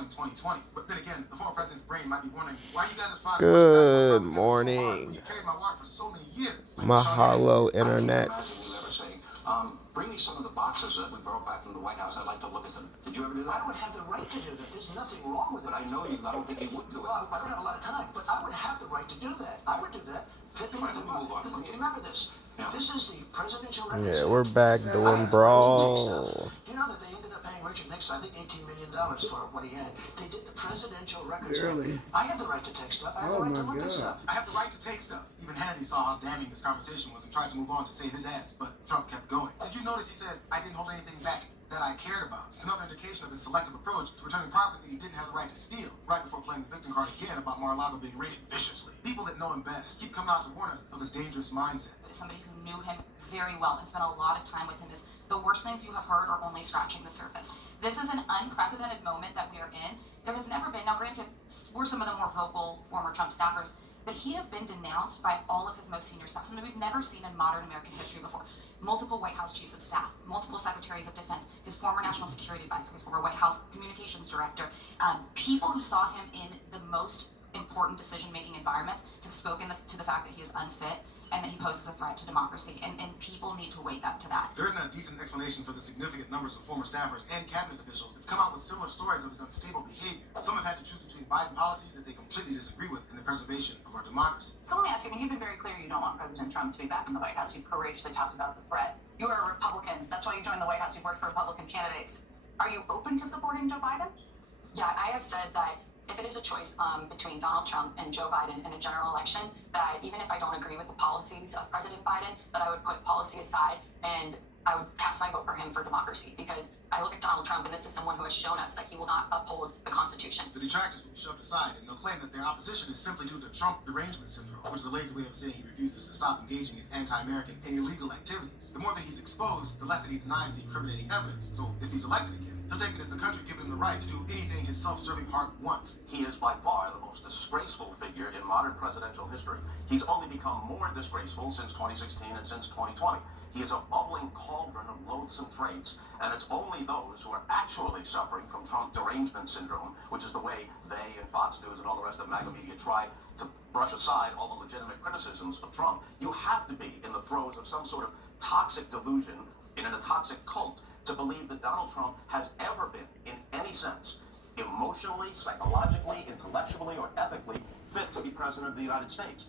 in 2020. But then again, the former president's brain might be wondering why you guys at Fox. Good morning. You carried my water for so many years. Mahalo, I can't imagine you internet. ever saying, bring me some of the boxes that we brought back from the White House. I'd like to look at them. Did you ever do that? I would have the right to do that. There's nothing wrong with it. But I know you. I don't think you would do it. Well, I don't have a lot of time, but I would have the right to do that. I would do that. Remember this. Yeah. This is the presidential record. Yeah, we're back doing Brawl. Do you know that they ended up paying Richard Nixon, I think, $18 million for what he had? They did the presidential records. Really? I have the right to take stuff. I have the right to look at stuff. I have the right to take stuff. Even Hannity saw how damning this conversation was and tried to move on to save his ass, but Trump kept going. Did you notice he said, I didn't hold anything back that I cared about? It's another indication of his selective approach to returning property that he didn't have the right to steal, right before playing the victim card again about Mar-a-Lago being raided viciously. People that know him best keep coming out to warn us of his dangerous mindset. Somebody who knew him very well and spent a lot of time with him is the worst things you have heard are only scratching the surface. This is an unprecedented moment that we are in. There has never been, now granted, we're some of the more vocal former Trump staffers, but he has been denounced by all of his most senior staff, something we've never seen in modern American history before. Multiple White House chiefs of staff, multiple secretaries of defense, his former national security advisor, his former White House communications director, people who saw him in the most important decision-making environments have spoken to the fact that he is unfit and that he poses a threat to democracy, and people need to wake up to that. There isn't a decent explanation for the significant numbers of former staffers and cabinet officials that come out with similar stories of his unstable behavior. Some have had to choose between Biden policies that they completely disagree with and the preservation of our democracy. So let me ask you, I mean, you've been very clear you don't want President Trump to be back in the White House. You've courageously talked about the threat. You are a Republican. That's why you joined the White House. You've worked for Republican candidates. Are you open to supporting Joe Biden? Yeah, I have said that if it is a choice between Donald Trump and Joe Biden in a general election, that even if I don't agree with the policies of President Biden, that I would put policy aside and I would cast my vote for him for democracy, because I look at Donald Trump and this is someone who has shown us that he will not uphold the Constitution. The detractors will be shoved aside, and they'll claim that their opposition is simply due to Trump derangement syndrome, which is a lazy way of saying he refuses to stop engaging in anti-American and illegal activities. The more that he's exposed, the less that he denies the incriminating evidence. So if he's elected again, he'll take it as the country giving him the right to do anything his self-serving heart wants. He is by far the most disgraceful figure in modern presidential history. He's only become more disgraceful since 2016 and since 2020. He is a bubbling cauldron of loathsome traits, and it's only those who are actually suffering from Trump derangement syndrome, which is the way they and Fox News and all the rest of MAGA media try to brush aside all the legitimate criticisms of Trump. You have to be in the throes of some sort of toxic delusion, in a toxic cult, to believe that Donald Trump has ever been, in any sense, emotionally, psychologically, intellectually, or ethically fit to be president of the United States.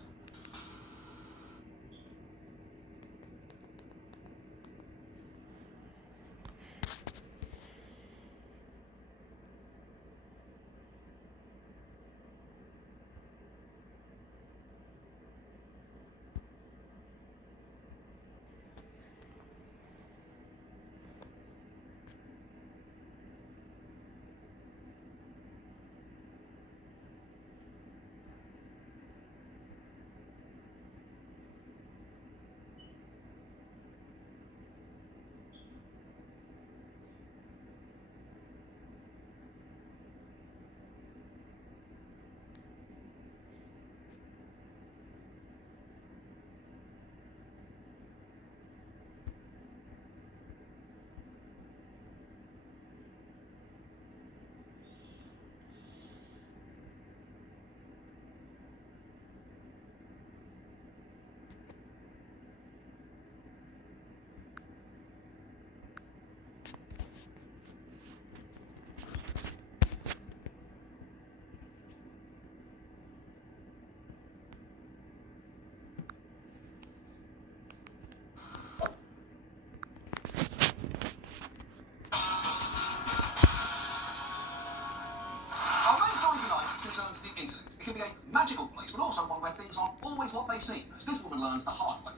Concerns the internet. It can be a magical place, but also one where things aren't always what they seem, as this woman learns the hard way.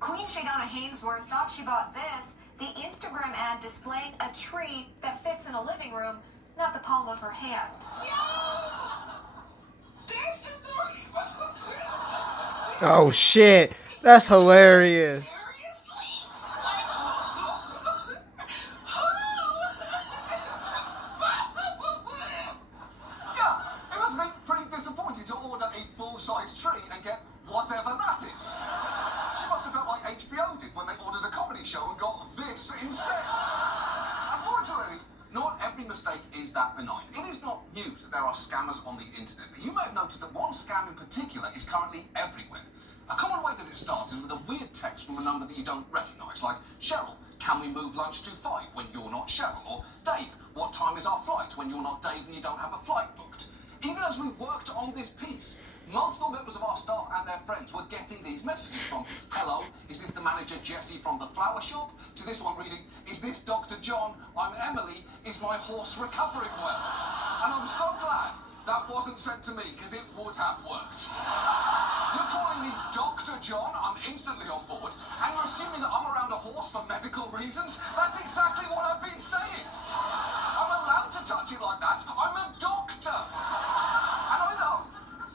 Queen Shadonna Hainsworth thought she bought this, the Instagram ad displaying a tree that fits in a living room, not the palm of her hand. Oh shit, that's hilarious. Tree and get whatever that is. She must have felt like HBO did when they ordered a comedy show and got this instead. Unfortunately, not every mistake is that benign. It is not not news that there are scammers on the internet, but you may have noticed that one scam in particular is currently everywhere. A common way that it starts is with a weird text from a number that you don't recognise, like, Cheryl, can we move lunch to 5 when you're not Cheryl? Or, Dave, what time is our flight when you're not Dave and you don't have a flight booked? Even as we worked on this piece, multiple members of our staff and their friends were getting these messages from, hello, is this the manager Jessie from the flower shop? To this one reading, is this Dr. John? I'm Emily. Is my horse recovering well? And I'm so glad that wasn't sent to me, because it would have worked. You're calling me Dr. John? I'm instantly on board. And you're assuming that I'm around a horse for medical reasons? That's exactly what I've been saying. I'm allowed to touch it like that. I'm a doctor. And I know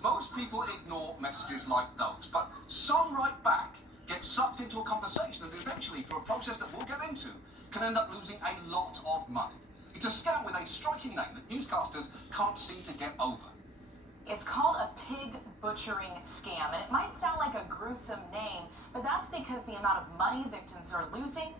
most people ignore messages like those, but some write back, get sucked into a conversation, and eventually, through a process that we'll get into, can end up losing a lot of money. It's a scam with a striking name that newscasters can't seem to get over. It's called a pig butchering scam, and it might sound like a gruesome name, but that's because the amount of money victims are losing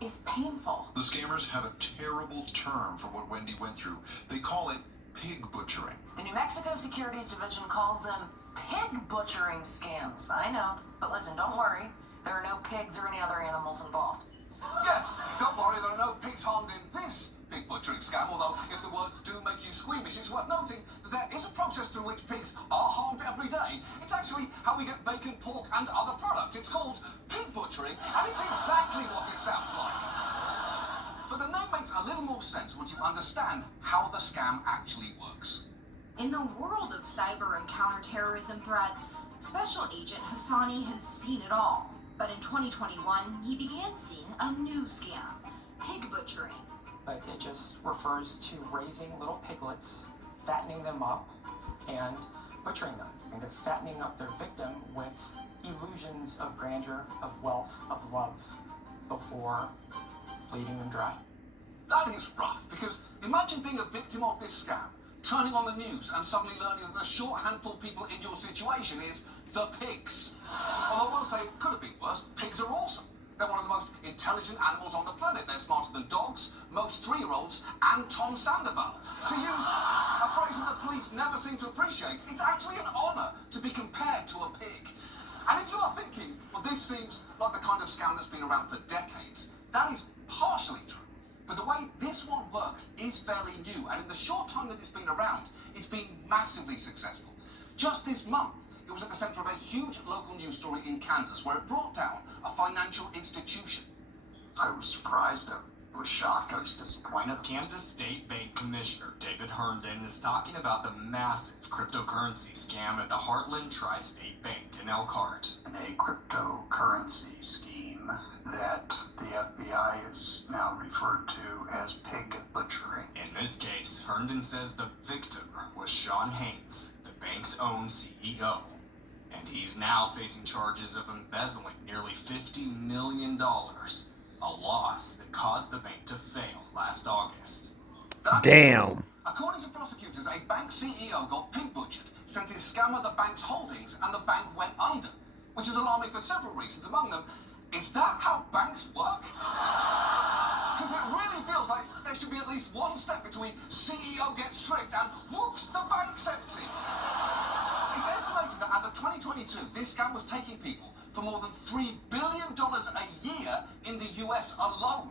is painful. The scammers have a terrible term for what Wendy went through. They call it pig butchering. The New Mexico Securities Division calls them pig butchering scams. I know, but listen, don't worry. There are no pigs or any other animals involved. Yes, don't worry, there are no pigs harmed in this pig butchering scam, although if the words do make you squeamish, it's worth noting that there is a process through which pigs are harmed every day. It's actually how we get bacon, pork, and other products. It's called pig butchering, and it's exactly what it sounds like. But the name makes a little more sense once you understand how the scam actually works. In the world of cyber and counterterrorism threats, Special Agent Hassani has seen it all. But in 2021, he began seeing a new scam, pig butchering. But it just refers to raising little piglets, fattening them up, and butchering them. And they're fattening up their victim with illusions of grandeur, of wealth, of love, before bleeding them dry. That is rough, because imagine being a victim of this scam, turning on the news and suddenly learning that the short handful of people in your situation is the pigs. Although I will say it could have been worse, pigs are awesome. They're one of the most intelligent animals on the planet. They're smarter than dogs, most 3-year-olds, and Tom Sandoval. To use a phrase that the police never seem to appreciate, it's actually an honour to be compared to a pig. And if you are thinking, well, this seems like the kind of scam that's been around for decades, that is partially true. But the way this one works is fairly new, and in the short time that it's been around, it's been massively successful. Just this month, it was at the centre of a huge local news story in Kansas, where it brought down a financial institution. I was surprised. I was shocked. I was disappointed. Kansas State Bank Commissioner David Herndon is talking about the massive cryptocurrency scam at the Heartland Tri-State Bank in Elkhart. A cryptocurrency scheme that the FBI is now referred to as pig butchering. In this case, Herndon says the victim was Sean Haynes, the bank's own CEO. And he's now facing charges of embezzling nearly $50 million, a loss that caused the bank to fail last August. Damn. According to prosecutors, a bank CEO got pig butchered, sent his scammer the bank's holdings, and the bank went under, which is alarming for several reasons. Among them, is that how banks work? Because it really feels like there should be at least one step between CEO gets tricked and whoops, the bank's empty. It's estimated that as of 2022, this scam was taking people for more than $3 billion a year in the US alone.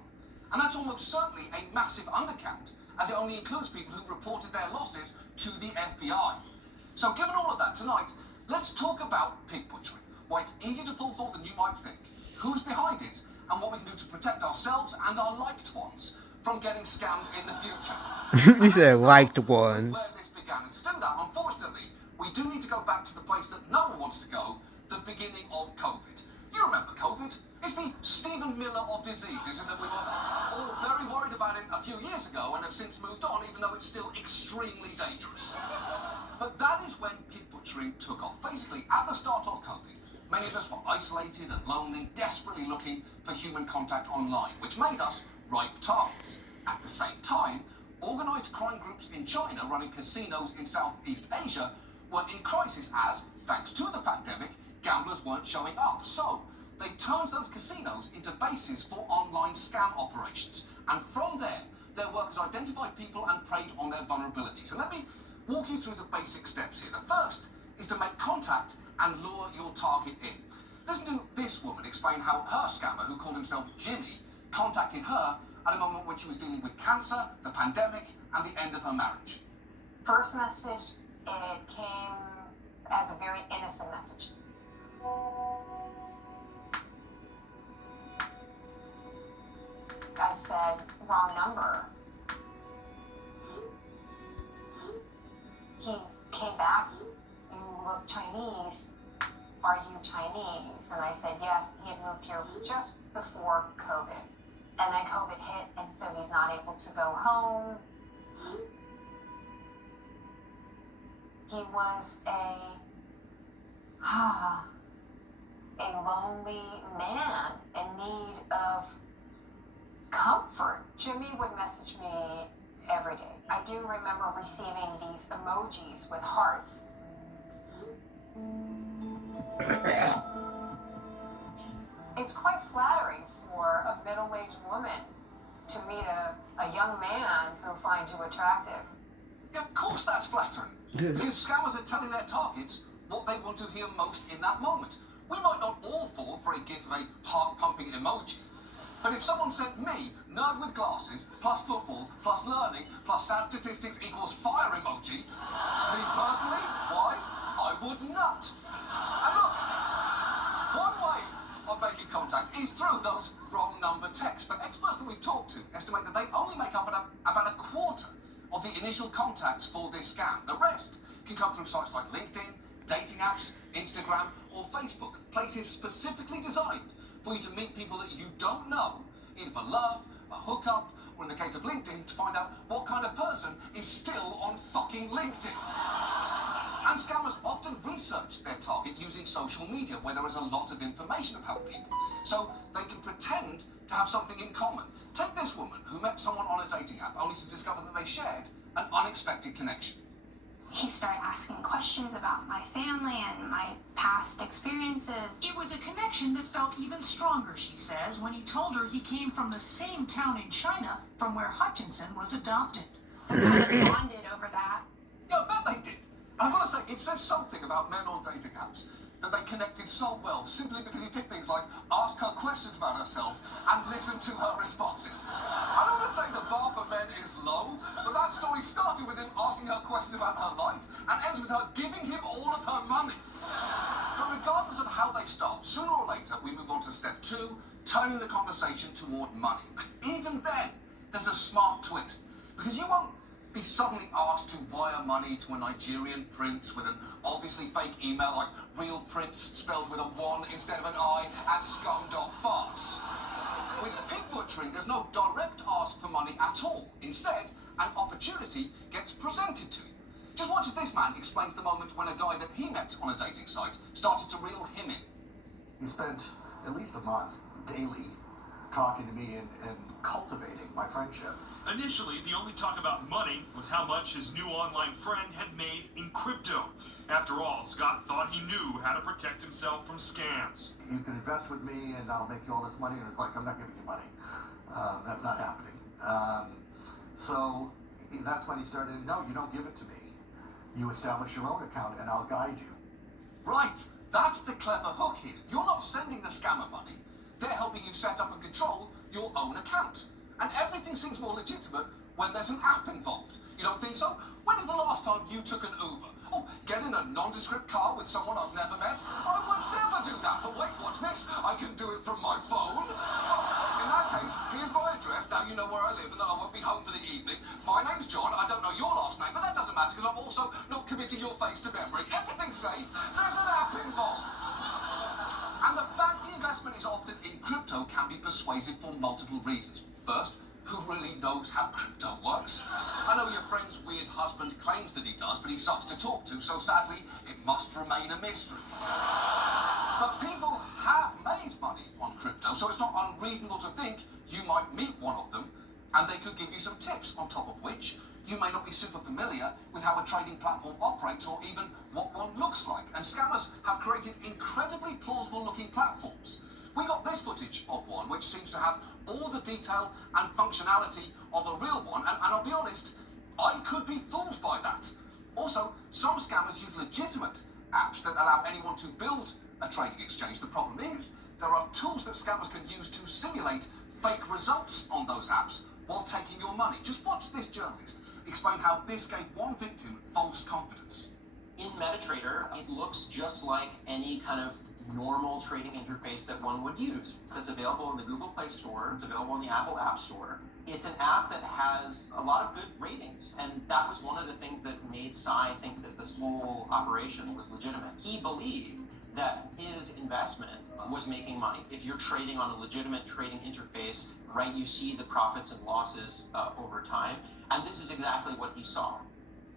And that's almost certainly a massive undercount, as it only includes people who reported their losses to the FBI. So given all of that tonight, let's talk about pig butchering, why it's easier to fall for than you might think, who's behind it, and what we can do to protect ourselves and our liked ones from getting scammed in the future. You said liked ones. Where this began, and to do that, unfortunately, we do need to go back to the place that no one wants to go, the beginning of COVID. You remember COVID? It's the Stephen Miller of diseases, and that we were all very worried about it a few years ago and have since moved on, even though it's still extremely dangerous. But that is when pig butchering took off. Basically, at the start of COVID, many of us were isolated and lonely, desperately looking for human contact online, which made us ripe targets. At the same time, organised crime groups in China running casinos in Southeast Asia were in crisis as, thanks to the pandemic, gamblers weren't showing up. So they turned those casinos into bases for online scam operations. And from there, their work has identified people and preyed on their vulnerabilities. And let me walk you through the basic steps here. The first is to make contact and lure your target in. Listen to this woman explain how her scammer, who called himself Jimmy, contacted her at a moment when she was dealing with cancer, the pandemic, and the end of her marriage. First message, it came as a very innocent message. I said, wrong number. He came back, you look Chinese, are you Chinese? And I said, yes, he had moved here just before COVID. And then COVID hit, and so he's not able to go home. He was a lonely man in need of comfort. Jimmy would message me every day. I do remember receiving these emojis with hearts. It's quite flattering for a middle-aged woman to meet a young man who finds you attractive. Yeah, of course that's flattering. Because scammers are telling their targets what they want to hear most in that moment. We might not all fall for a gif of a heart-pumping emoji, but if someone sent me, nerd with glasses, plus football, plus learning, plus sad statistics equals fire emoji, me personally, why? I would nut. And look, one way of making contact is through those wrong number texts, but experts that we've talked to estimate that they only make up about a quarter of the initial contacts for this scam. The rest can come through sites like LinkedIn, dating apps, Instagram, or Facebook, places specifically designed for you to meet people that you don't know, either for love, a hookup, or in the case of LinkedIn, to find out what kind of person is still on fucking LinkedIn. And scammers often research their target using social media, where there is a lot of information about people, so they can pretend to have something in common. Take this woman who met someone on a dating app only to discover that they shared an unexpected connection. He started asking questions about my family and my past experiences. It was a connection that felt even stronger, she says, when he told her he came from the same town in China from where Hutchinson was adopted. We kind of bonded over that. Yeah, I bet they did. And I've got to say, it says something about men on dating apps that they connected so well simply because he did things like ask her questions about herself and listen to her responses. I don't want to say the bar for men is low, but that story started with him asking her questions about her life and ends with her giving him all of her money. But regardless of how they start, sooner or later we move on to step 2, turning the conversation toward money. But even then, there's a smart twist, because you won't be suddenly asked to wire money to a Nigerian prince with an obviously fake email like real prince spelled with a 1 instead of an I at scum.farts. With pig butchering, there's no direct ask for money at all. Instead, an opportunity gets presented to you. Just watch as this man explains the moment when a guy that he met on a dating site started to reel him in. He spent at least a month daily talking to me and cultivating my friendship. Initially, the only talk about money was how much his new online friend had made in crypto. After all, Scott thought he knew how to protect himself from scams. You can invest with me and I'll make you all this money. And it was like, I'm not giving you money. That's not happening. So that's when he started, no, you don't give it to me. You establish your own account and I'll guide you. Right, that's the clever hook here. You're not sending the scammer money. They're helping you set up and control your own account. And everything seems more legitimate when there's an app involved. You don't think so? When is the last time you took an Uber? Oh, get in a nondescript car with someone I've never met? I would never do that. But wait, watch this. I can do it from my phone. Well, in that case, here's my address. Now you know where I live and that I won't be home for the evening. My name's John. I don't know your last name, but that doesn't matter because I'm also not committing your face to memory. Everything's safe. There's an app involved. And the fact the investment is often in crypto can be persuasive for multiple reasons. First, who really knows how crypto works? I know your friend's weird husband claims that he does, but he sucks to talk to, so sadly, it must remain a mystery. But people have made money on crypto, so it's not unreasonable to think you might meet one of them, and they could give you some tips, on top of which you may not be super familiar with how a trading platform operates or even what one looks like. And scammers have created incredibly plausible-looking platforms We got this footage of one which seems to have all the detail and functionality of a real one, and I'll be honest, I could be fooled by that. Also, some scammers use legitimate apps that allow anyone to build a trading exchange. The problem is, there are tools that scammers can use to simulate fake results on those apps while taking your money. Just watch this journalist explain how this gave one victim false confidence. In MetaTrader, it looks just like any kind of normal trading interface that one would use. It's available in the Google Play Store, it's available in the Apple App Store. It's an app that has a lot of good ratings, and that was one of the things that made Sai think that this whole operation was legitimate. He believed that his investment was making money. If you're trading on a legitimate trading interface, right, you see the profits and losses over time, and this is exactly what he saw.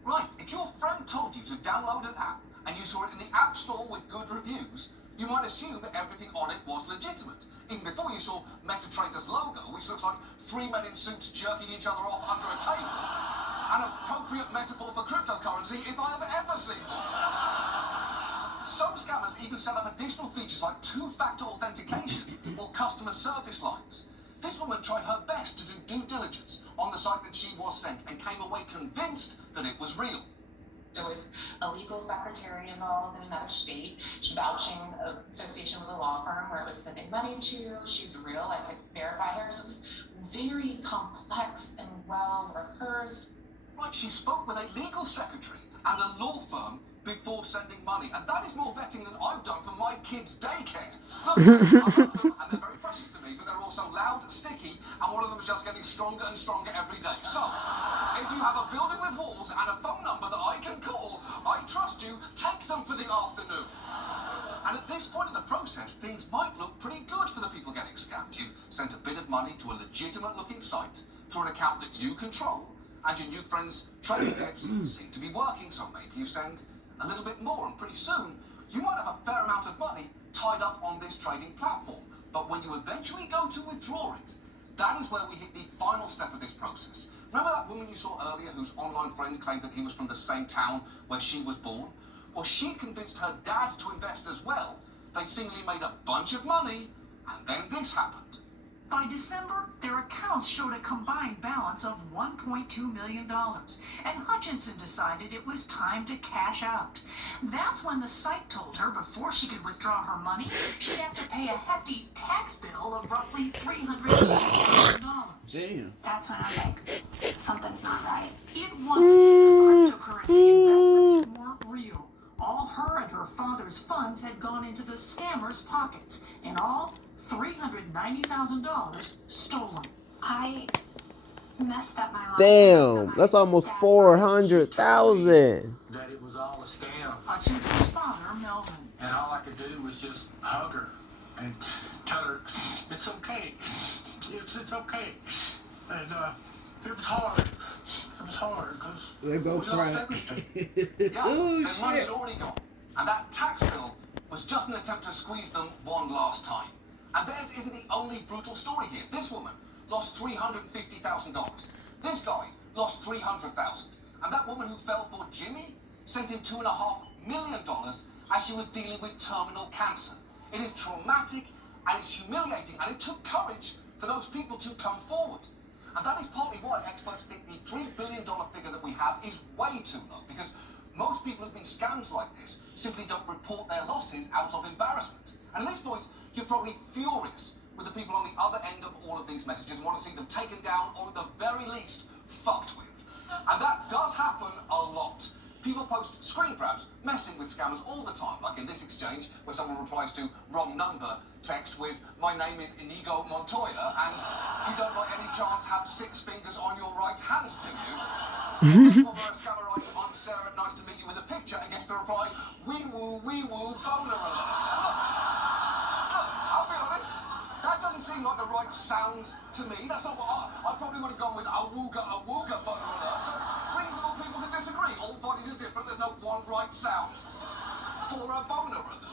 Right, if your friend told you to download an app and you saw it in the App Store with good reviews, you might assume that everything on it was legitimate, even before you saw MetaTrader's logo, which looks like three men in suits jerking each other off under a table. An appropriate metaphor for cryptocurrency if I have ever seen one. Some scammers even set up additional features like two-factor authentication or customer service lines. This woman tried her best to do due diligence on the site that she was sent and came away convinced that it was real. There was a legal secretary involved in another state, vouching association with a law firm where it was sending money to. She's real, I could verify her. So it was very complex and well rehearsed. Right, she spoke with a legal secretary and a law firm before sending money, and that is more vetting than I've done for my kids' daycare. Look, I love them, and they're very precious to me, but they're also loud, sticky, and one of them is just getting stronger and stronger every day. So, if you have a building with walls and a phone number that I can call, I trust you, take them for the afternoon. And at this point in the process, things might look pretty good for the people getting scammed. You've sent a bit of money to a legitimate-looking site through an account that you control, and your new friend's trading tips seem to be working, so maybe you send a little bit more, and pretty soon you might have a fair amount of money tied up on this trading platform. But when you eventually go to withdraw it, that is where we hit the final step of this process. Remember that woman you saw earlier whose online friend claimed that he was from the same town where she was born? Well, she convinced her dad to invest as well. They seemingly made a bunch of money, and then this happened. By December, their accounts showed a combined balance of $1.2 million, and Hutchinson decided it was time to cash out. That's when the site told her before she could withdraw her money, she'd have to pay a hefty tax bill of roughly $350,000. Damn. That's when I'm like, something's not right. It wasn't the cryptocurrency investments weren't real. All her and her father's funds had gone into the scammers' pockets. In all, $390,000 stolen. I messed up my life. Damn, that's almost 400,000. That it was all a scam. Hutchinson's father, Melvin. And all I could do was just hug her and tell her, it's okay. It's okay. And it was hard. It was hard because They both we lost cried. everything. Yeah, Oh, their money shit. had already gone. And that tax bill was just an attempt to squeeze them one last time. And theirs isn't the only brutal story here. This woman lost $350,000. This guy lost $300,000. And that woman who fell for Jimmy sent him $2.5 million as she was dealing with terminal cancer. It is traumatic and it's humiliating, and it took courage for those people to come forward. And that is partly why experts think the $3 billion figure that we have is way too low, because most people who've been scammed like this simply don't report their losses out of embarrassment. And at this point, you're probably furious with the people on the other end of all of these messages and want to see them taken down, or at the very least, fucked with. And that does happen a lot. People post screen grabs messing with scammers all the time, like in this exchange where someone replies to wrong number text with, my name is Inigo Montoya, and you don't by any chance have 6 fingers on your right hand, do you? Where a scammer writes, I'm Sarah, nice to meet you, with a picture, and gets the reply, wee woo, boner alert. Look, I'll be honest, that doesn't seem like the right sound to me. That's not what I probably would have gone with, a wooga, boner alert. Reasonable people can disagree. All bodies are different. There's no one right sound for a boner alert.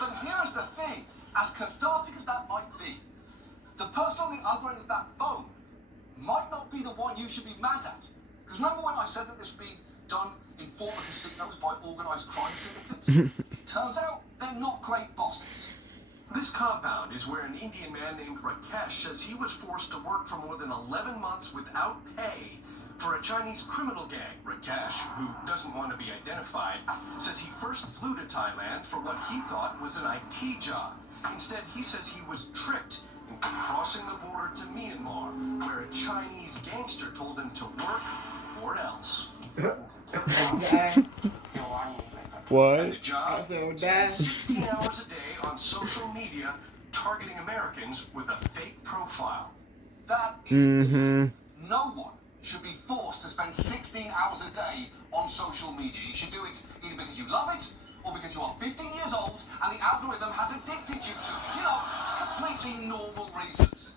But here's the thing. As cathartic as that might be, the person on the other end of that phone might not be the one you should be mad at. Because remember when I said that this would be done in former casinos by organised crime syndicates? Turns out they're not great bosses. This compound is where an Indian man named Rakesh says he was forced to work for more than 11 months without pay for a Chinese criminal gang. Rakesh, who doesn't want to be identified, says he first flew to Thailand for what he thought was an IT job. Instead, he says he was tricked into crossing the border to Myanmar, where a Chinese gangster told him to work or else. What? And the job, 16 hours a day on social media, targeting Americans with a fake profile. That is no one should be forced to spend 16 hours a day on social media. You should do it either because you love it or because you are 15 years old and the algorithm has addicted you to it. You know, completely normal reasons.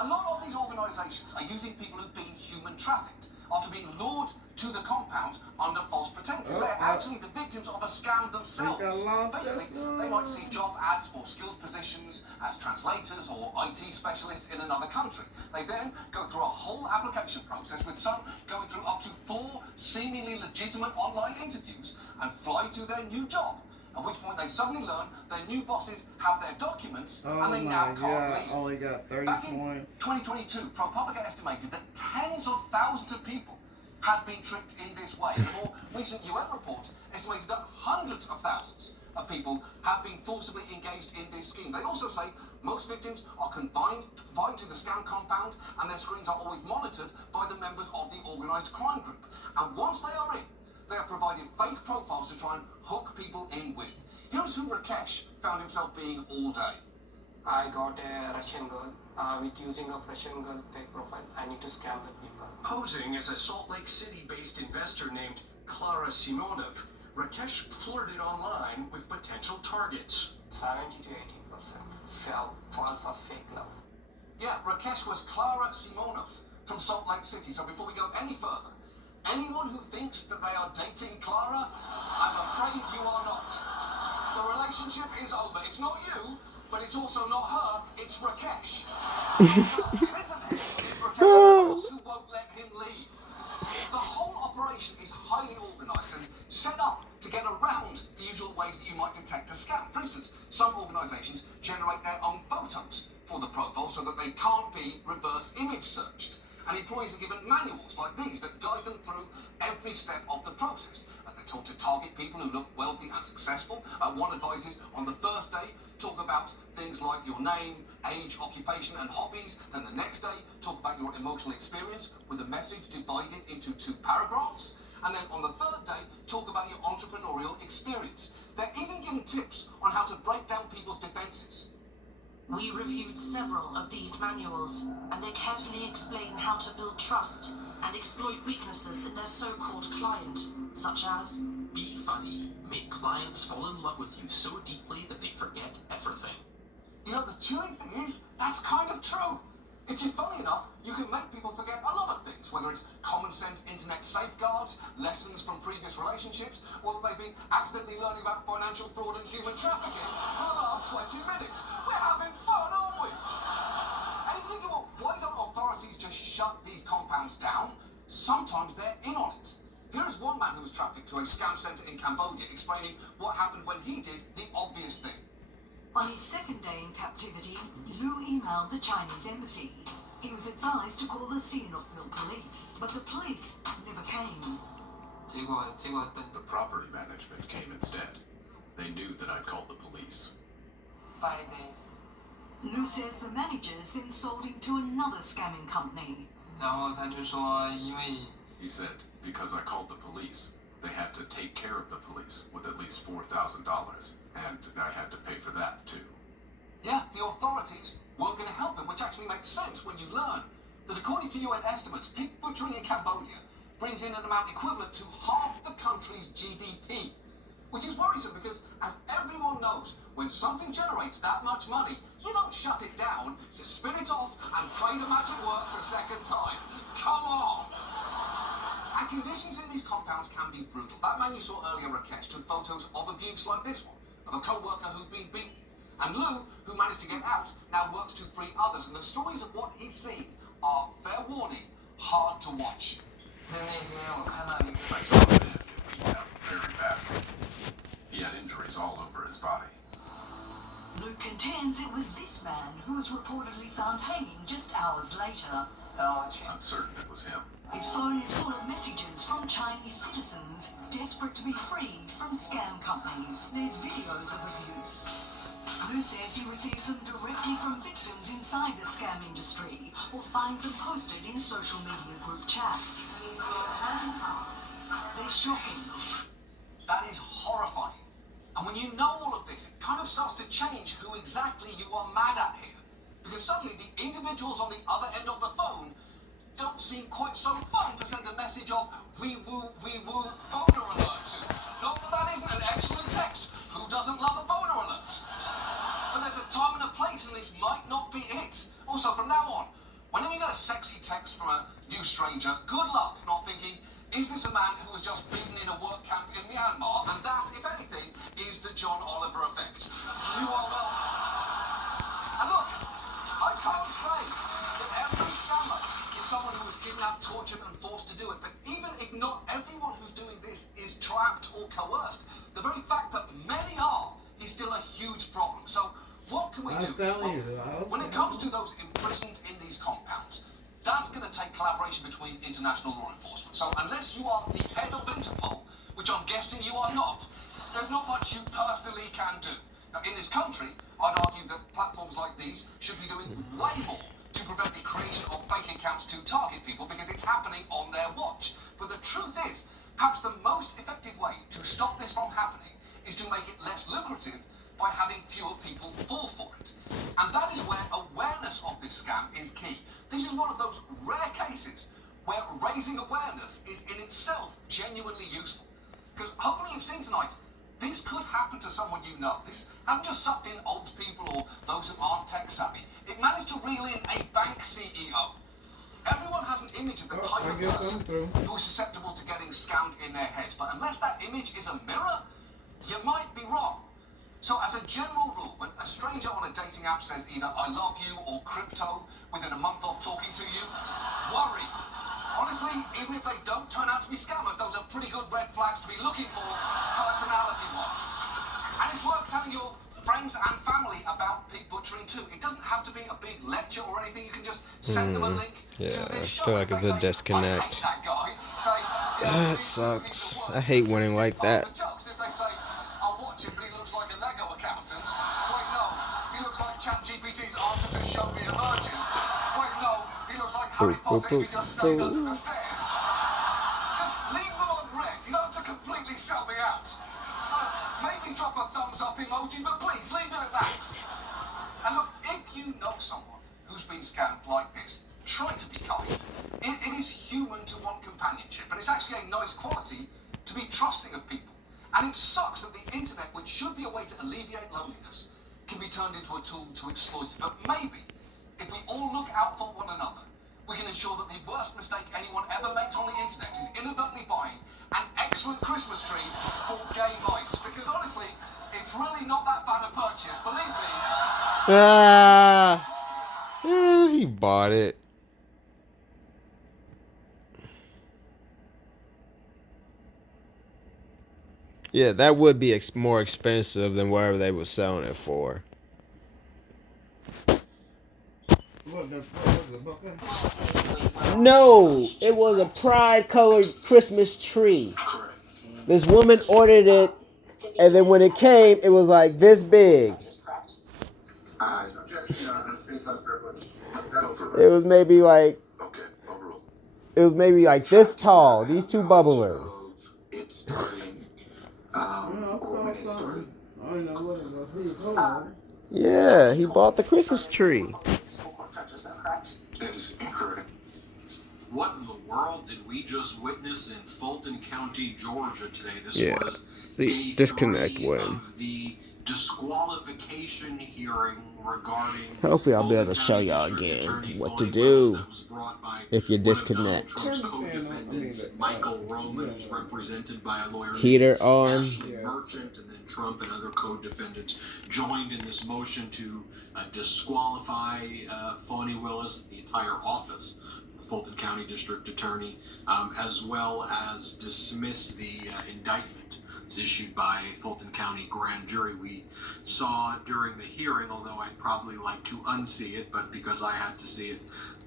A lot of these organizations are using people who've been human trafficked after being lured to the compound under false pretenses. They're actually the victims of a scam themselves. Basically, they might see job ads for skilled positions as translators or IT specialists in another country. They then go through a whole application process, with some going through up to 4 seemingly legitimate online interviews and fly to their new job. At which point they suddenly learn their new bosses have their documents and they now can't leave. Only got 30 Back points. in 2022, ProPublica estimated that tens of thousands of people had been tricked in this way. A more recent UN report estimated that hundreds of thousands of people have been forcibly engaged in this scheme. They also say most victims are confined to the scam compound and their screens are always monitored by the members of the organised crime group. And once they are in, they are provided fake profiles to try and hook people in with. Here's who Rakesh found himself being all day. I got a Russian girl. With using a Russian girl fake profile, I need to scam the people. Posing as a Salt Lake City-based investor named Clara Simonov, Rakesh flirted online with potential targets. 70 to 80% fall for fake love. Yeah, Rakesh was Clara Simonov from Salt Lake City. So before we go any further, anyone who thinks that they are dating Clara, I'm afraid you are not. The relationship is over. It's not you, but it's also not her, it's Rakesh. It isn't him, it's Rakesh's boss who won't let him leave. The whole operation is highly organised and set up to get around the usual ways that you might detect a scam. For instance, some organisations generate their own photos for the profile so that they can't be reverse image searched. And employees are given manuals like these that guide them through every step of the process. And they're taught to target people who look wealthy and successful. One advises on the first day, talk about things like your name, age, occupation and hobbies. Then the next day, talk about your emotional experience with a message divided into 2 paragraphs. And then on the third day, talk about your entrepreneurial experience. They're even given tips on how to break down people's defences. We reviewed several of these manuals, and they carefully explain how to build trust and exploit weaknesses in their so-called client, such as be funny, make clients fall in love with you so deeply that they forget everything. You know, the chilling thing is, that's kind of true. If you're funny enough, you can make people forget a lot of things, whether it's common sense internet safeguards, lessons from previous relationships, or that they've been accidentally learning about financial fraud and human trafficking for the last 20 minutes. We're having fun, aren't we? And if you think, well, why don't authorities just shut these compounds down? Sometimes they're in on it. Here is one man who was trafficked to a scam centre in Cambodia, explaining what happened when he did the obvious thing. On his second day in captivity, Liu emailed the Chinese embassy. He was advised to call the Sihanoukville police, but the police never came. The property management came instead. They knew that I'd called the police. 5 days. Liu says the managers then sold him to another scamming company. He said, because I called the police, they had to take care of the police with at least $4,000, and I had to pay for that too. Yeah, the authorities weren't going to help him, which actually makes sense when you learn that according to UN estimates, pig butchering in Cambodia brings in an amount equivalent to half the country's GDP, which is worrisome because, as everyone knows, when something generates that much money, you don't shut it down, you spin it off and pray the magic works a second time. Come on! And conditions in these compounds can be brutal. That man you saw earlier, Rakesh, took photos of abuse like this one, of a co-worker who'd been beaten. And Liu, who managed to get out, now works to free others. And the stories of what he's seen are, fair warning, hard to watch. I saw him get beat up very badly. He had injuries all over his body. Liu contends who was reportedly found hanging just hours later. I'm certain it was him. His phone is full of messages from Chinese citizens desperate to be freed from scam companies. There's videos of abuse. Wu says he receives them directly from victims inside the scam industry or finds them posted in social media group chats. They're shocking. That is horrifying. And when you know all of this, it kind of starts to change who exactly you are mad at here. Because suddenly the individuals on the other end of the phone don't seem quite so fun to send a message of wee woo, boner alert to. Not that that isn't an excellent text. Who doesn't love a boner alert? But there's a time and a place, and this might not be it. Also, from now on, whenever you get a sexy text from a new stranger, good luck not thinking, is this a man who was just beaten in a work camp in Myanmar? And that, if anything, is the John Oliver effect. You are well. And look, I can't say that every scammer is someone who was kidnapped, tortured, and forced to do it. But even if not everyone who's doing this is trapped or coerced, the very fact that many are is still a huge problem. So what can we do? Well, when it comes to those imprisoned in these compounds, that's going to take collaboration between international law enforcement. So unless you are the head of Interpol, which I'm guessing you are not, there's not much you personally can do. Now, in this country, I'd argue that platforms like these should be doing way more to prevent the creation of fake accounts to target people because it's happening on their watch. But the truth is, perhaps the most effective way to stop this from happening is to make it less lucrative by having fewer people fall for it. And that is where awareness of this scam is key. This is one of those rare cases where raising awareness is in itself genuinely useful. Because hopefully you've seen tonight, this could happen to someone you know. This hasn't just sucked in old people or those who aren't tech savvy. It managed to reel in a bank CEO. Everyone has an image of the type of person who is susceptible to getting scammed in their heads. But unless that image is a mirror, you might be wrong. So as a general rule, when a stranger on a dating app says either I love you or crypto within a month of talking to you, worry. Honestly, even if they don't turn out to be scammers, those are pretty good red flags to be looking for personality-wise. And it's worth telling your friends and family about pig butchering too. It doesn't have to be a big lecture or anything. You can just send them a link to this show. I feel like it's a disconnect. That sucks. I hate winning like that. If they say, I'll watch it, but he looks like a Lego accountant. Wait, no, he looks like ChatGPT's answer to Show Me a Virgin. Wait, no, he looks like Harry Potter if he just stayed under the stairs. Just leave them on red. You don't have to completely sell me out. Maybe drop a thumbs up emoji, but please leave it at that. And look, if you know someone who's been scammed like this, try to be kind. It is human to want companionship, and it's actually a nice quality to be trusting of people. And it sucks that the internet, which should be a way to alleviate loneliness, can be turned into a tool to exploit it. But maybe, if we all look out for one another, we can ensure that the worst mistake anyone ever makes on the internet is inadvertently buying an excellent Christmas tree for gay mice. Because honestly, it's really not that bad a purchase, believe me. He bought it. Yeah, that would be more expensive than wherever they were selling it for. No, it was a pride-colored Christmas tree. This woman ordered it, and then when it came, it was like this big. It was maybe like this tall. These two bubblers. Yeah, he bought the Christmas tree. That is incorrect. What in the world did we just witness in Fulton County, Georgia today? This was See, disconnect when. the disqualification hearing regarding. Hopefully I'll be able to show y'all again what to do if you disconnect. Michael Roman, who's represented by a lawyer Heater on. Merchant, and then Trump and other co-defendants joined in this motion to disqualify Fani Willis, the entire office, the Fulton County District Attorney, as well as dismiss the indictment was issued by a Fulton County grand jury. We saw during the hearing, although I'd probably like to unsee it, but because I had to see it,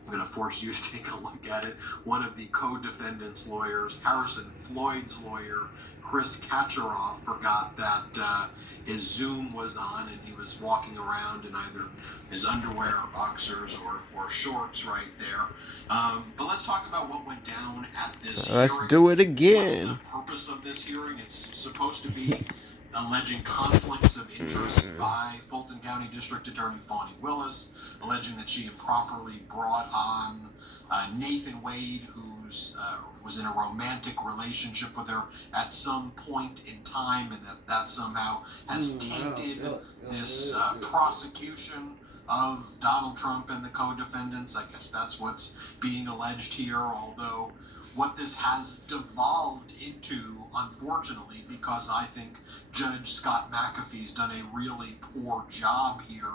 I'm going to force you to take a look at it. One of the co-defendants' lawyers, Harrison Floyd's lawyer, Chris Kacharoff, forgot that his Zoom was on and he was walking around in either his underwear or boxers or shorts right there. But let's talk about what went down at this hearing. Let's do it again. What's the purpose of this hearing? It's supposed to be alleging conflicts of interest by Fulton County District Attorney Fani Willis, alleging that she improperly brought on Nathan Wade, who was in a romantic relationship with her at some point in time, and that somehow has tainted this prosecution of Donald Trump and the co-defendants. I guess that's what's being alleged here, although what this has devolved into, unfortunately, because I think Judge Scott McAfee's done a really poor job here,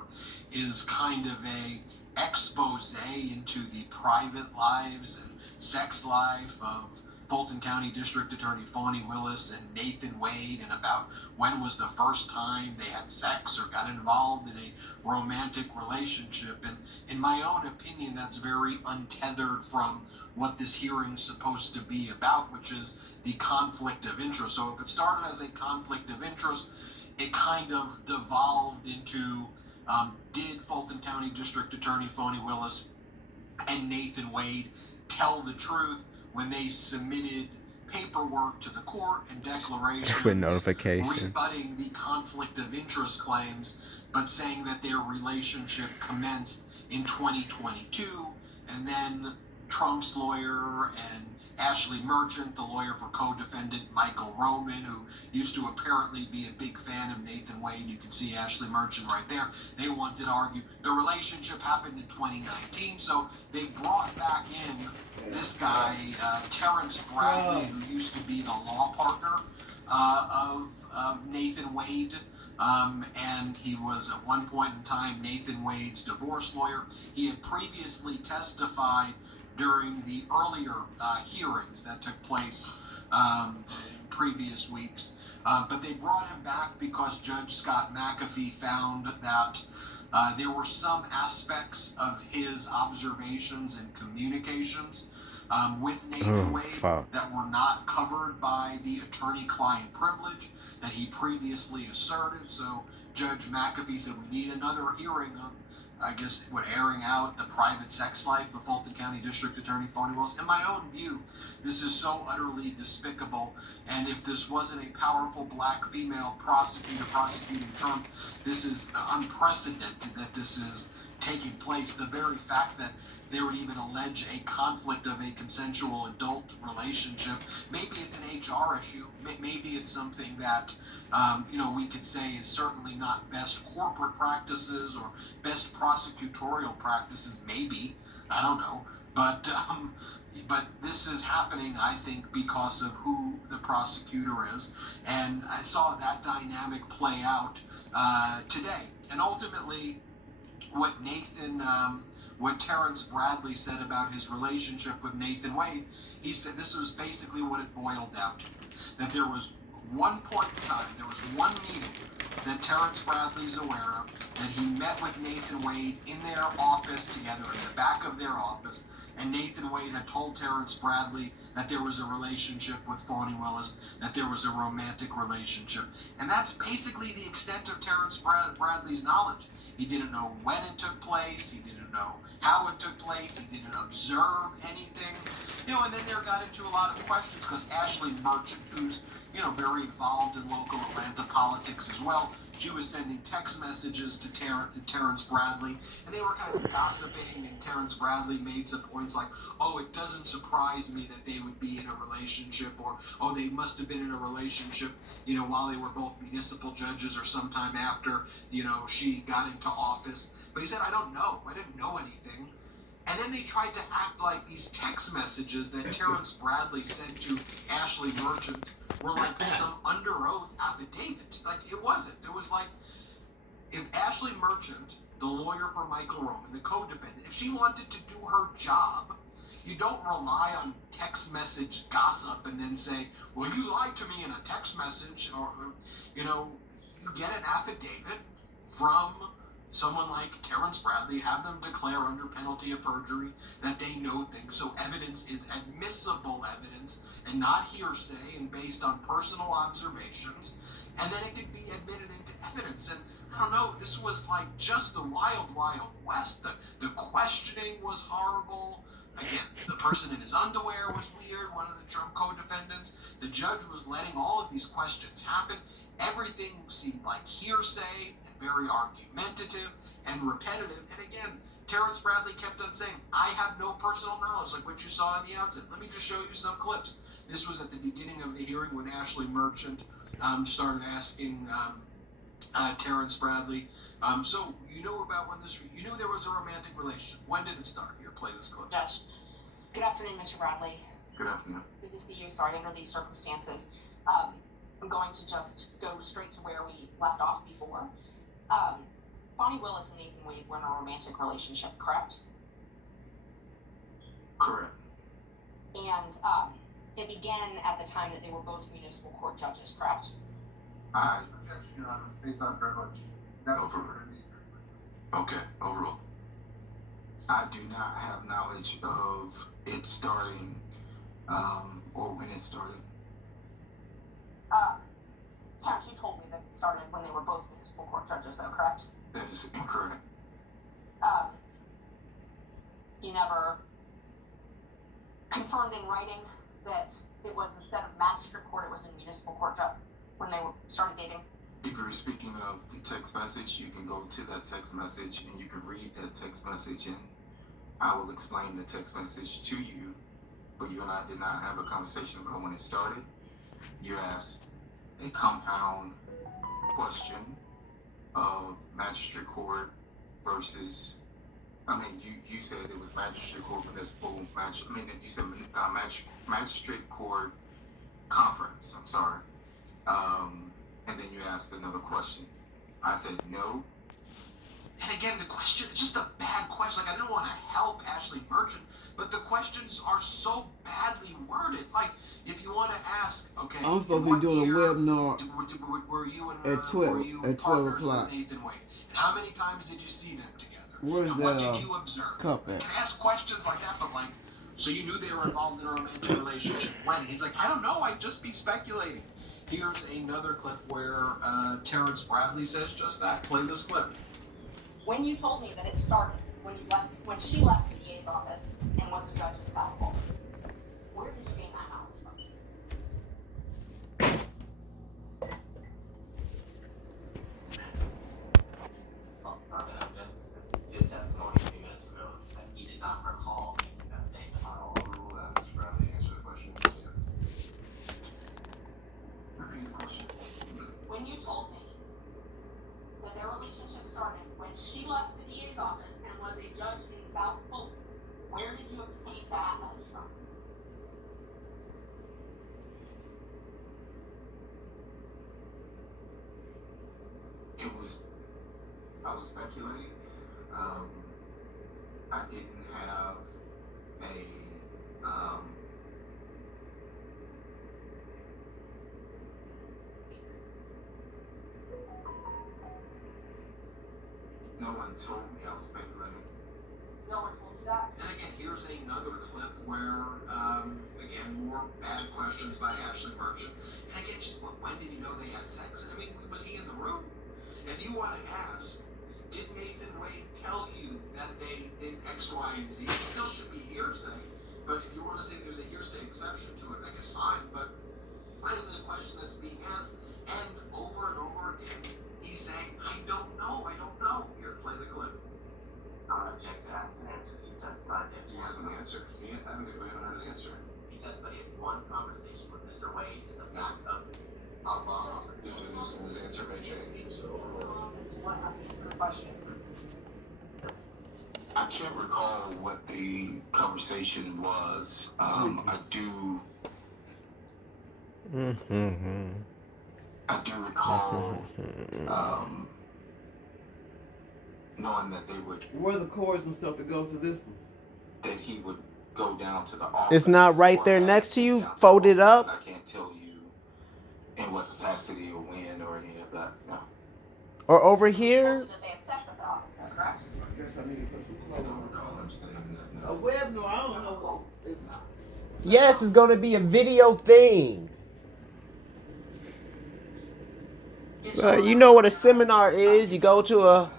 is kind of a expose into the private lives and sex life of Fulton County District Attorney Fani Willis and Nathan Wade, and about when was the first time they had sex or got involved in a romantic relationship. And in my own opinion, that's very untethered from what this hearing's supposed to be about, which is the conflict of interest. So if it started as a conflict of interest, it kind of devolved into did Fulton County District Attorney Fani Willis and Nathan Wade tell the truth when they submitted paperwork to the court and declarations with notification rebutting the conflict of interest claims, but saying that their relationship commenced in 2022, and then Trump's lawyer and Ashley Merchant, the lawyer for co-defendant Michael Roman, who used to apparently be a big fan of Nathan Wade. You can see Ashley Merchant right there. They wanted to argue the relationship happened in 2019, so they brought back in this guy, Terrence Bradley, who used to be the law partner of Nathan Wade. And he was at one point in time Nathan Wade's divorce lawyer. He had previously testified during the earlier hearings that took place in previous weeks. But they brought him back because Judge Scott McAfee found that there were some aspects of his observations and communications with Nathan Wade that were not covered by the attorney-client privilege that he previously asserted. So Judge McAfee said, we need another hearing of, I guess, airing out the private sex life of Fulton County District Attorney Fani Willis. In my own view, this is so utterly despicable, and if this wasn't a powerful black female prosecutor prosecuting Trump, this is unprecedented that this is taking place. The very fact that they would even allege a conflict of a consensual adult relationship, maybe it's an HR issue, maybe it's something that we could say is certainly not best corporate practices or best prosecutorial practices, maybe, I don't know, but this is happening, I think, because of who the prosecutor is, and I saw that dynamic play out today. And ultimately, what Terrence Bradley said about his relationship with Nathan Wade, he said this was basically what it boiled down to. That there was one point in time, there was one meeting that Terrence Bradley's aware of, that he met with Nathan Wade in their office together, in the back of their office, and Nathan Wade had told Terrence Bradley that there was a relationship with Fani Willis, that there was a romantic relationship. And that's basically the extent of Terrence Bradley's knowledge. He didn't know when it took place, he didn't know how it took place, he didn't observe anything. And then there got into a lot of questions because Ashley Merchant, who's very involved in local Atlanta politics as well, she was sending text messages to Terrence Bradley, and they were kind of gossiping, and Terrence Bradley made some points like, oh, it doesn't surprise me that they would be in a relationship, or, oh, they must have been in a relationship, while they were both municipal judges or sometime after, she got into office. But he said, I don't know. I didn't know anything. And then they tried to act like these text messages that Terrence Bradley sent to Ashley Merchant were like some under oath affidavit. Like, it wasn't. It was like, if Ashley Merchant, the lawyer for Michael Roman, the co-defendant, if she wanted to do her job, You don't rely on text message gossip and then say, well, you lied to me in a text message, or you know, you get an affidavit from someone like Terrence Bradley, have them declare under penalty of perjury that they know things, so evidence is admissible evidence and not hearsay and based on personal observations, and then it can be admitted into evidence. And I don't know, this was like just the wild, wild west. The questioning was horrible. Again, the person in his underwear was weird, one of the Trump co-defendants. The judge was letting all of these questions happen. Everything seemed like hearsay and very argumentative and repetitive. And again, Terrence Bradley kept on saying, I have no personal knowledge, like what you saw in the outset. Let me just show you some clips. This was at the beginning of the hearing when Ashley Merchant started asking Terrence Bradley. So you know about when this, you knew there was a romantic relationship. When did it start? Here, play this clip. Judge, good afternoon, Mr. Bradley. Good afternoon. Good to see you. Sorry, under these circumstances. I'm going to just go straight to where we left off before. Bonnie Willis and Nathan Wade were in a romantic relationship, correct? Correct. And it began at the time that they were both municipal court judges, correct? Objection, Your Honor, based on privilege. That overruled. Okay, overruled. I do not have knowledge of it starting or when it started. Terrence, you told me that it started when they were both municipal court judges, though, correct? That is incorrect. You never confirmed in writing that it was, instead of magistrate court, it was in municipal court when they started dating? If you're speaking of the text message, you can go to that text message and you can read that text message, and I will explain the text message to you. But you and I did not have a conversation about when it started. You asked a compound question of magistrate court versus, you said it was magistrate court municipal, you said magistrate court conference, I'm sorry. And then you asked another question. I said no. And again, the question, it's just a bad question. Like, I didn't want to help Ashley Merchant, but the questions are so badly worded. Like, if you want to ask, okay, I'm supposed to be doing a webinar were you and at 12 o'clock. Nathan Wade? And how many times did you see them together? Where's and what that did you observe? cup at? You can ask questions like that, but like, so you knew they were involved in a romantic relationship when? He's like, I don't know, I'd just be speculating. Here's another clip where Terrence Bradley says just that. Play this clip. When you told me that it started when she left the DA's office and was a judge in South Florida, where did you gain that knowledge from? His testimony a few minutes ago that he did not recall making that statement. I'll overrule that, Mr. Bradley. Answer the question. Repeat the question. When you told me that their relationship started when she left the DA's office and was a judge in South Fulton, where did you obtain that knowledge from? I was speculating. I didn't have no one told me I was speculating. No one told you that? And again, here's another clip where, again, more bad questions by Ashley Merchant. And again, just when did you know they had sex? I mean, was he in the room? If you want to ask, did Nathan Wade tell you that they did X, Y, and Z? It still should be hearsay. But if you want to say there's a hearsay exception to it, I guess fine. But I think the question that's being asked, and over again, he's saying, I don't know. Here, play the clip. I don't object to ask an answer. He's testified that He has an answer. We haven't heard an answer. he testified he had one conversation with Mr. Wade in the back of his law office. His answer may change. So What happened to the question? I can't recall what the conversation was. I do recall knowing that they would. What are the chords and stuff that goes to this one? That he would go down to the office. It's not right there next to you, folded up. I can't tell you in what capacity or when or any of that. No. Or over here. I guess I need to put some clothes on. A web? No, I don't know. Yes, it's gonna be a video thing. You know what a seminar is? You go to a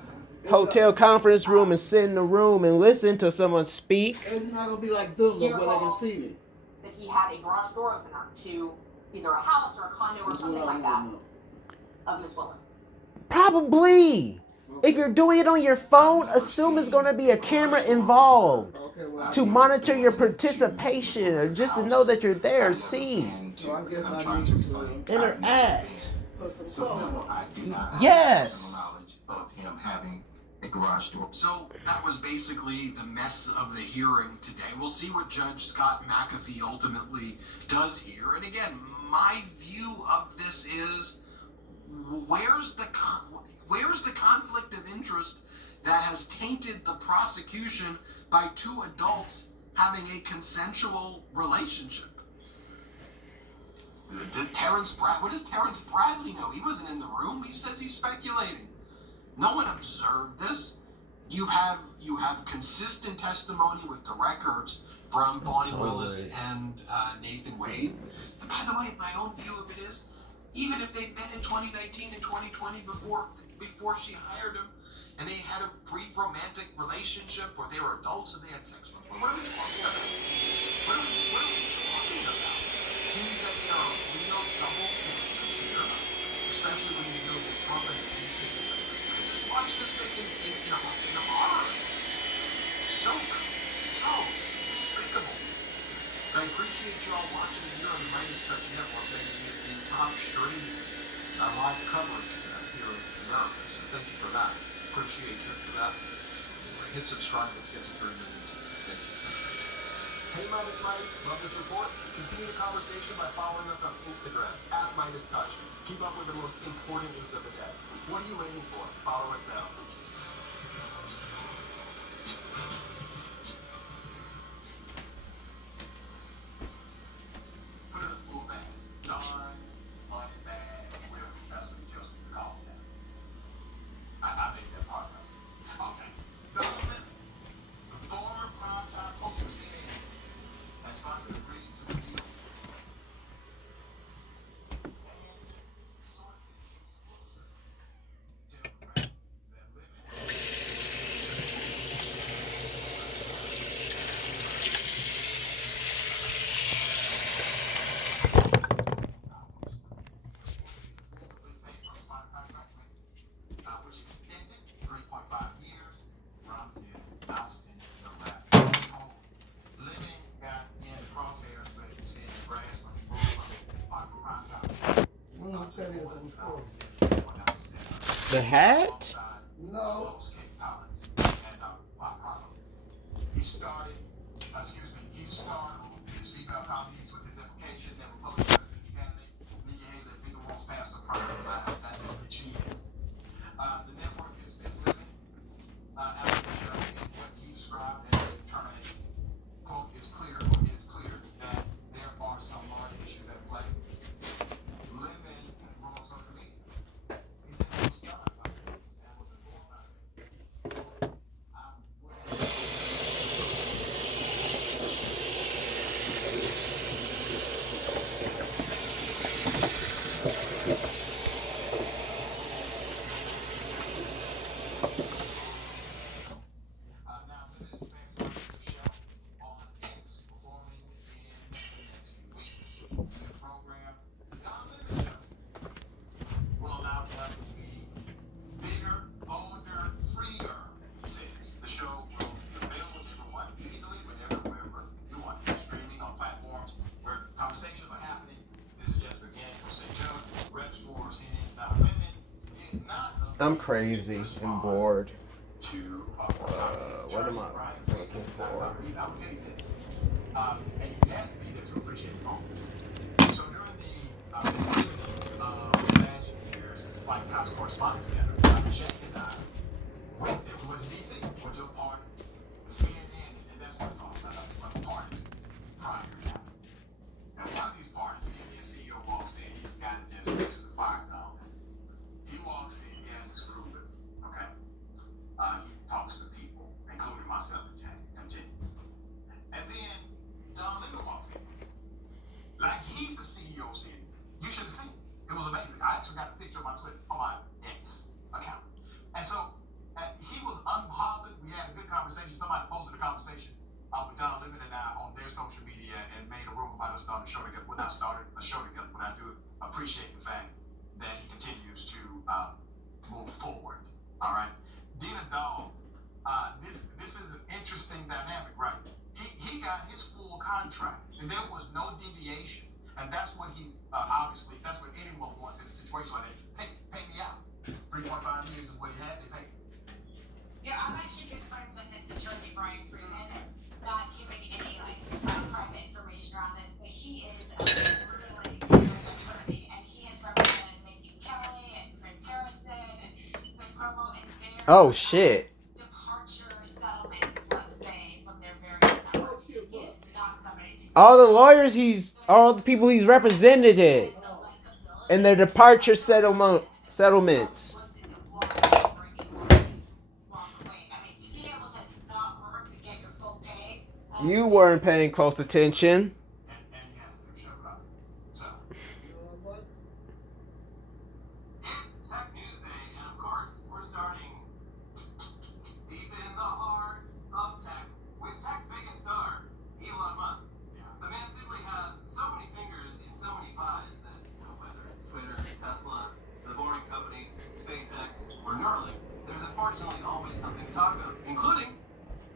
hotel conference room and sit in the room and listen to someone speak. It's not gonna be like Zoom where they can see me. That he had a garage door opener to either a house or a condo or something like that of Miss Willis's. Probably. If you're doing it on your phone, assume it's going to be a camera involved to monitor your participation or just to know that you're there, see, So I guess I need to interact. So no, I do not have Yes. knowledge of him having a garage door. So that was basically the mess of the hearing today. We'll see what Judge Scott McAfee ultimately does here. And again, my view of this is, where's the conflict of interest that has tainted the prosecution by two adults having a consensual relationship? What does Terrence Bradley know? He wasn't in the room. He says he's speculating. No one observed this. You have consistent testimony with the records from Bonnie Willis and Nathan Wade. And by the way, my own view of it is, even if they met in 2019 and 2020 before she hired him, and they had a brief romantic relationship where they were adults and they had sex with them, what are we talking about? What are we talking about? It seems that there are real double standards here, especially when you know that Trump and his just watch this thing in a horror. So despicable. I appreciate you all watching it here on the Midas Touch Network, making it in top streaming live coverage here in America. So thank you for that. Appreciate you for that. Hit subscribe. Let's get to 3 minutes. Thank you. Hey, Midas Mike. Love this report? Continue the conversation by following us on Instagram @MidasTouch. Keep up with the most important news of the day. What are you waiting for? Follow us now. Put it in full bags. John, money bag, will. That's what he tells me to call that. I made that part up. Okay. The former primetime focus has finally agreed to the deal. Which extended 3.5 years from his ousting arrest. Living got in the crosshairs, but he said the grass when he rolled on his The hat? No. He startled his female colleagues with his implication that Republican presidential candidate Nikki Haley walks past a private line. That is the she is. The network is living after the show, and what he described as a termination. Quote, it is clear that there are some large issues at play. Living on social media. He said he was done and was informed about it. I'm crazy and bored. What am I looking for? And you have to be there to appreciate the moment. So during the festivities of last year's White House Correspondents' Dinner, Jack and I went to DC, went to a party, CNN, and that's what it's all about. That's what the party is situation like that. Hey, pay me out. 3.5 years is what he had to pay. Yeah, I'm actually good friends with his attorney, Brian Freeman. Not giving any private information around this, but he is a really good attorney, and he has represented Mickey Kelly and Chris Harrison and Chris Cuomo and their Oh shit. departure settlements, let's say, from their various networks. He is not somebody to All the lawyers all the people he's represented it in their departure settlements. You weren't paying close attention. And he has a new show coming. So. It's Tech News Day, and of course, we're starting deep in the heart of tech with tech's biggest star, Elon Musk. Yeah. The man simply has so many fingers in so many pies that, whether it's Twitter, Tesla, the Boring Company, SpaceX, or Neuralink, there's unfortunately always something to talk about, including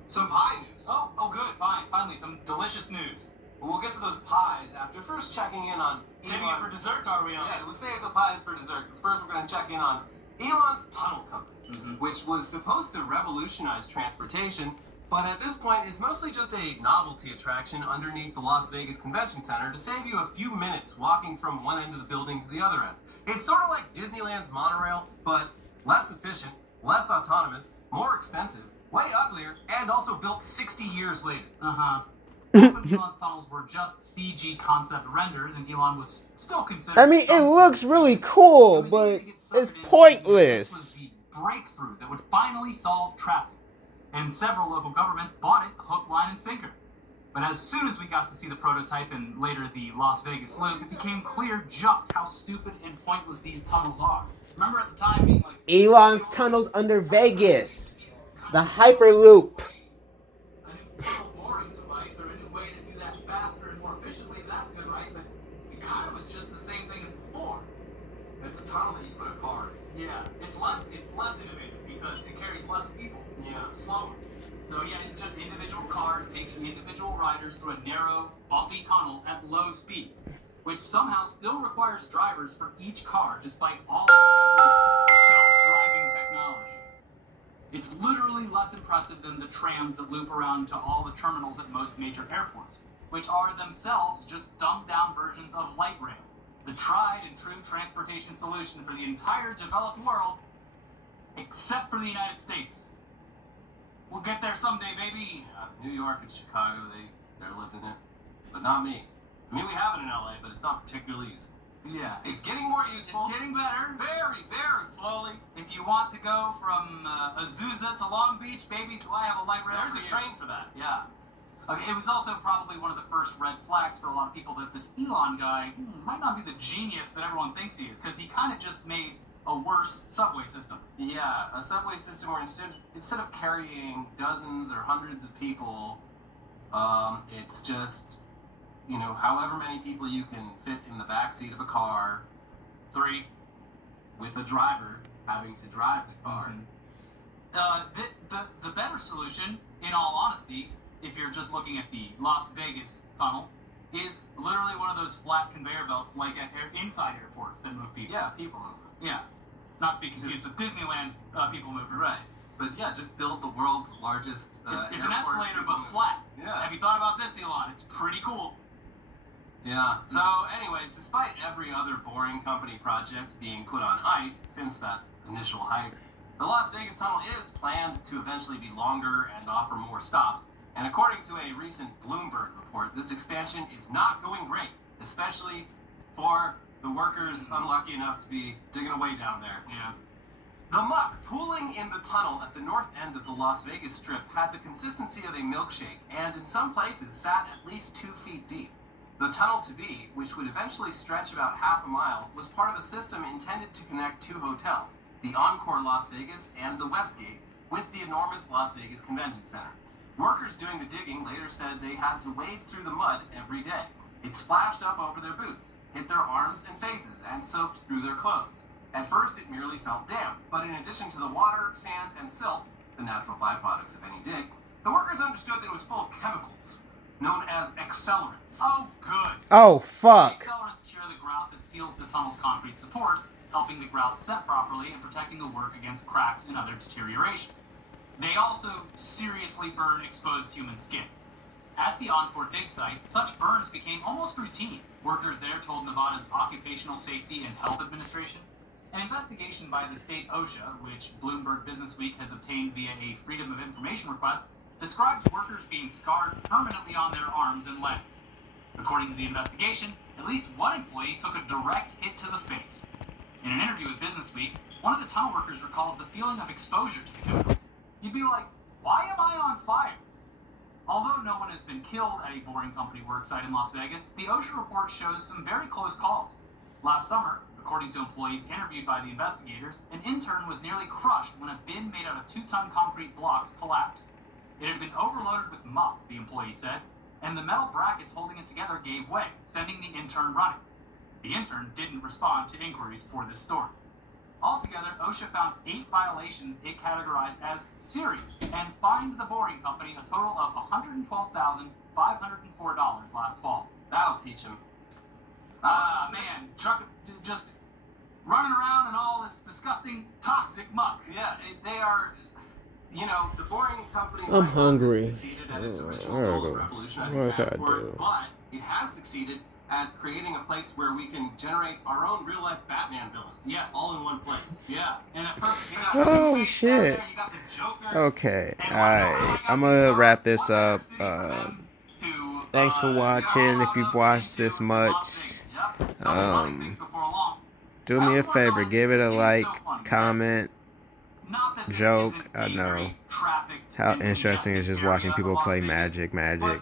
some pie news. Oh, good, fine. Finally, some delicious news. We'll get to those pies after first checking in on Saving it for dessert, are we on? Yeah, we'll save the pies for dessert, because first we're going to check in on Elon's tunnel company, which was supposed to revolutionize transportation, but at this point is mostly just a novelty attraction underneath the Las Vegas Convention Center to save you a few minutes walking from one end of the building to the other end. It's sort of like Disneyland's monorail, but less efficient, less autonomous, more expensive, way uglier, and also built 60 years later. Elon's tunnels were just CG concept renders, and Elon was still considered... I mean, it looks really cool, but it's pointless. This was the breakthrough that would finally solve traffic, and several local governments bought it hook, line, and sinker. But as soon as we got to see the prototype and later the Las Vegas loop, it became clear just how stupid and pointless these tunnels are. Remember at the time being like... Elon's tunnels under Vegas. The Hyperloop. It's a tunnel that you put a car in. Yeah, it's less innovative because it carries less people. Yeah. Slower. So yeah, it's just individual cars taking individual riders through a narrow, bumpy tunnel at low speeds, which somehow still requires drivers for each car, despite all of Tesla's self-driving technology. It's literally less impressive than the trams that loop around to all the terminals at most major airports, which are themselves just dumbed-down versions of light rail, the tried and true transportation solution for the entire developed world, except for the United States. We'll get there someday, baby. New York and Chicago, they're living it, but not me. I mean, we have it in LA, but it's not particularly useful. Yeah. It's getting more useful. It's getting better. Very, very slowly. If you want to go from Azusa to Long Beach, baby, do I have a light rail? There's a train for that. Yeah. Okay, it was also probably one of the first red flags for a lot of people that this Elon guy might not be the genius that everyone thinks he is, because he kind of just made a worse subway system. Yeah, a subway system where instead of carrying dozens or hundreds of people, it's just, however many people you can fit in the backseat of a car. 3. With a driver having to drive the car. The better solution, in all honesty, if you're just looking at the Las Vegas tunnel, is literally one of those flat conveyor belts like at inside airports that move people. Yeah, people mover. Yeah. Not to be confused with Disneyland's people mover. Right. But yeah, just build the world's largest it's an escalator, but flat. Yeah. Have you thought about this, Elon? It's pretty cool. Yeah. So anyways, despite every other boring company project being put on ice since that initial hype, the Las Vegas tunnel is planned to eventually be longer and offer more stops. And according to a recent Bloomberg report, this expansion is not going great, especially for the workers unlucky enough to be digging away down there. Yeah. The muck pooling in the tunnel at the north end of the Las Vegas Strip had the consistency of a milkshake and in some places sat at least 2 feet deep. The tunnel to be, which would eventually stretch about half a mile, was part of a system intended to connect 2 hotels, the Encore Las Vegas and the Westgate, with the enormous Las Vegas Convention Center. Workers doing the digging later said they had to wade through the mud every day. It splashed up over their boots, hit their arms and faces, and soaked through their clothes. At first, it merely felt damp, but in addition to the water, sand, and silt, the natural byproducts of any dig, the workers understood that it was full of chemicals, known as accelerants. Oh, good. Oh, fuck. Accelerants cure the grout that seals the tunnel's concrete supports, helping the grout set properly and protecting the work against cracks and other deterioration. They also seriously burn exposed human skin. At the Encore dig site, such burns became almost routine. Workers there told Nevada's Occupational Safety and Health Administration. An investigation by the state OSHA, which Bloomberg Businessweek has obtained via a Freedom of Information request, describes workers being scarred permanently on their arms and legs. According to the investigation, at least one employee took a direct hit to the face. In an interview with Businessweek, one of the tunnel workers recalls the feeling of exposure to the chemicals. You'd be like, why am I on fire? Although no one has been killed at a boring company worksite in Las Vegas, the OSHA report shows some very close calls. Last summer, according to employees interviewed by the investigators, an intern was nearly crushed when a bin made out of 2-ton concrete blocks collapsed. It had been overloaded with muck, the employee said, and the metal brackets holding it together gave way, sending the intern running. The intern didn't respond to inquiries for this story. Altogether, OSHA found 8 violations it categorized as serious and fined the boring company a total of $112,504 last fall. That'll teach him. Man, truck just running around in all this disgusting, toxic muck. Yeah, they are. You know, the boring company. I'm hungry. Succeeded at its original I goal gotta of go. revolutionizing What can I transport, do? but it has succeeded at creating a place where we can generate our own real-life Batman villains. Yeah, all in one place. Yeah, and at first, Oh shit. Okay, alright. I'm gonna wrap this up. Thanks for watching. If you've watched this much, do me a favor, give it a like, comment, joke. I know how interesting it's just watching people play Magic. Alright.